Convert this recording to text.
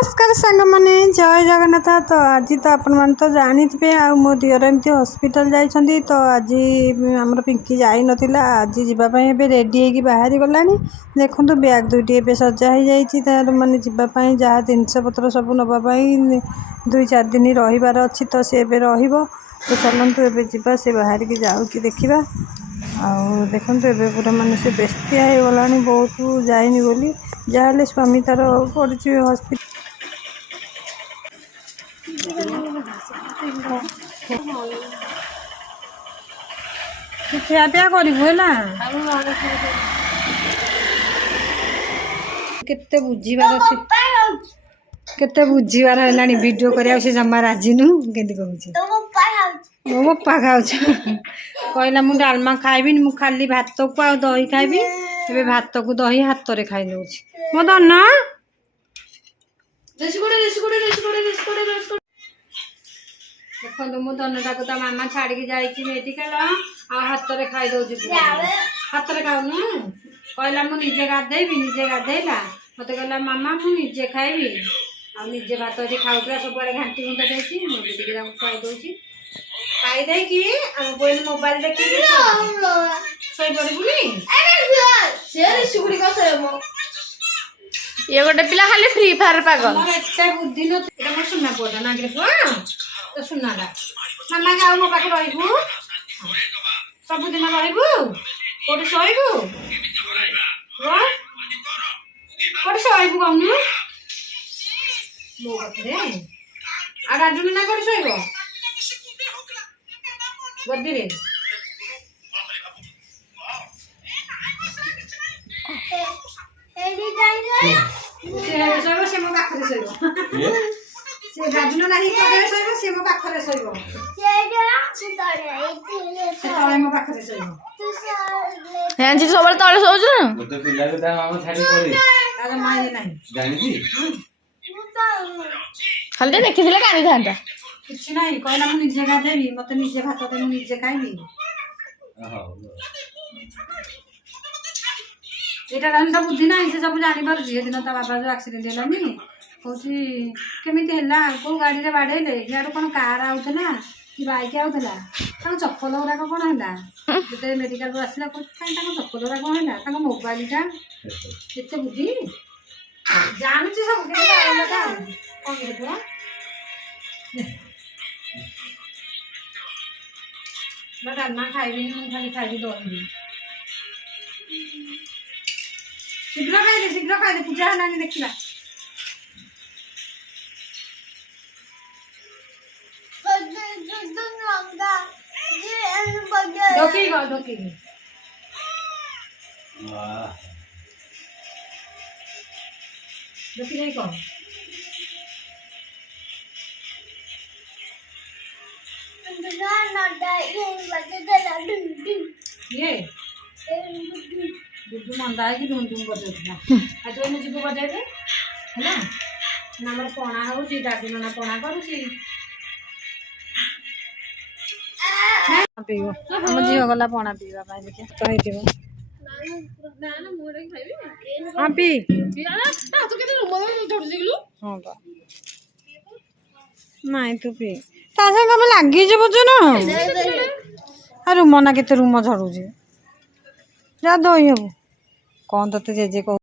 नमस्कार सांग मैंने जय जगन्नाथ। तो आज तो आपण मैंने तो जानी थे आ मो दियर एमती हॉस्पिटल जाइछंती। तो आज आमर पिंकी जाई नथिला आज जीवाई रेडी होगी बाहरी गला। देखु बैग दुईटी ए सजा हो जाइए तार माने जीवाई जहाँ जिनस पत्र सब नापी 2-4 दिन रहीबार अच्छी। तो सी ए रही तो चलतु एवं जा सी बाहर की जाऊँ देखा। आउ देखु ए पूरा माने से बेस्तिया हो गला बहुत जाइनी बोली जहाँ स्वामी तार पड़ी हॉस्पिटल। ଖିଆପିଆ କରିବୁ ହେଲା। କେତେ ବୁଝିବାର ଅଛି କେତେ ବୁଝିବାର ହେଲାଣି ଭିଡ଼ିଓ କରିବାକୁ ସେ ଜମା ରାଜି ନୁ କେମିତି କହୁଛି ମୋ ବାପା ଖାଉଛି କହିଲା ମୁଁ ଡାଲମା ଖାଇବିନି ମୁଁ ଖାଲି ଭାତକୁ ଆଉ ଦହି ଖାଇବି। ଏବେ ଭାତକୁ ଦହି ହାତରେ ଖାଇ ନେଉଛି ମୋ ଧନ। देखो मो धनटा को मामा छाड़ी जाइए मेडिकल आ हाथ में खाई दौर हाथ में खाऊन कहला मुझे गाधेबी निजे गाधेला मत कहला मामा मुझे खाइबी आजे भात ये खाऊला सब घाटी घुंटा देती मुझे खाई दूसरी खाई देकी कोई मोबाइल देखी ये गोटे पिला खाली फ्री फायर पागल एत बुद्धि ना सुना पुआ ना तो सुनाला मामा जाऊ मो पाखे रही सबुदिन रही कौटे शोबू कौटे शोबू कहून मो पाखे आ राजुनी ना कौटे शोब गदी शोब से मो पाखे शोब से राजुन ना शोब से मो पाखे शोब तले मो पाखे शोब सब तले शोच खाली देखी कानी था किसी ना कहला मुझे गाधेबी मत निजे भात दे मुझे खाइबी यहाँ तो बुद्धि ना से सब जानी पार दिन ता बाबा जो एक्सीडेंट है हूँ केमी कौ गाड़ी में बाड़े इे कौन कार आउला कि बैक आउला चप्पल गुराक कौन है जो मेडिकल आसला कहीं चप्पल गुरा कौन है मोबाइलटा केते बुद्धि जानू सब कौन डालमा खाइबी खाली खाई दौड़ी शीघ्र खाई पूजा है देखा नहीं कौन ये दुदू मंदा है कि डुम डुम बजाऊला आज तो जीव बजाइबे है ना पणा हो दादी ना पणा कर झील गला पणा पीवा देखिए हाँ पी नहीं तू पी लगी ना रूम ना के रूम झड़ू जा दही हबू कौन ते जेजे कह